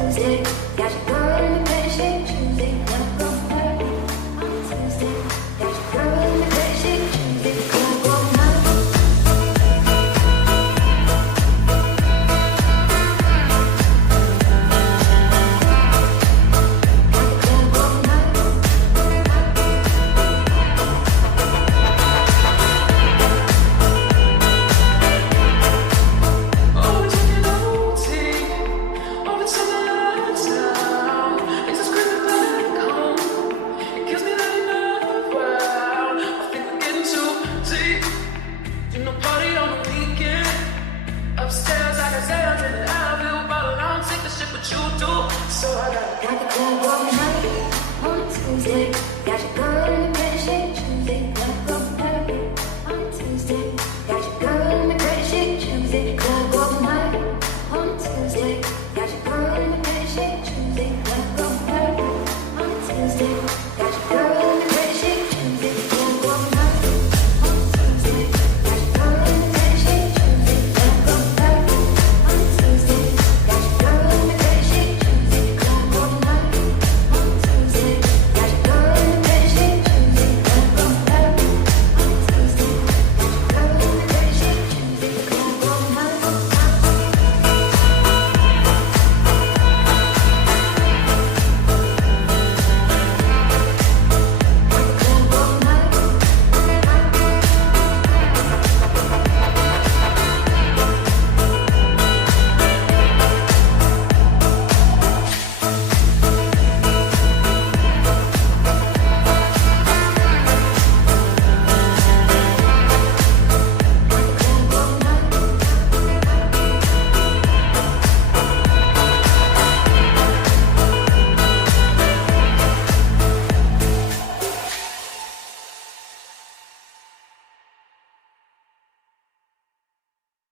Tuesday. Got your girl in the bed, shake Tuesday. Never go home on Tuesday. Got your girl in the bed, shake Tuesday. Gonna go night. Gonna go night. Oh, we're taking OT. Oh, it's on the lockdown. It's a screaming back home. It kills me that you're not around. I think we're getting too deep. You know, party on the weekend. Upstairs, I can say I'm drinking Advil, bottle on, take the shit what you do. So I gotta Got the club all night on Tuesday. Got your girl